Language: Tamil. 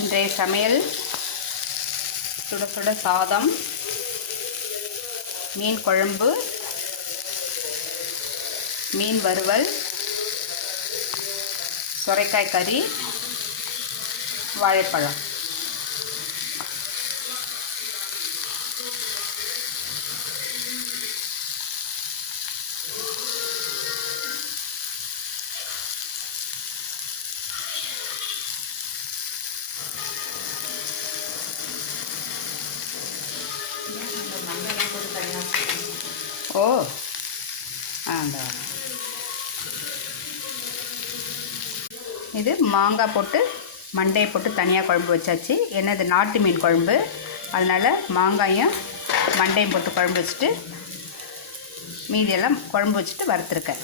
இன்றைய சமையல் சுட சுட சாதம், மீன் குழம்பு, மீன் வறுவல், சுரைக்காய் கறி, வாழைப்பழம். ஓ இது மாங்காய் போட்டு மண்டையை போட்டு தனியாக குழம்பு வச்சாச்சு. ஏன்னா இது நாட்டு மீன் குழம்பு, அதனால் மாங்காயும் மண்டையும் போட்டு குழம்பு வச்சுட்டு மீதியெல்லாம் குழம்பு வச்சுட்டு வறுத்துருக்கேன்.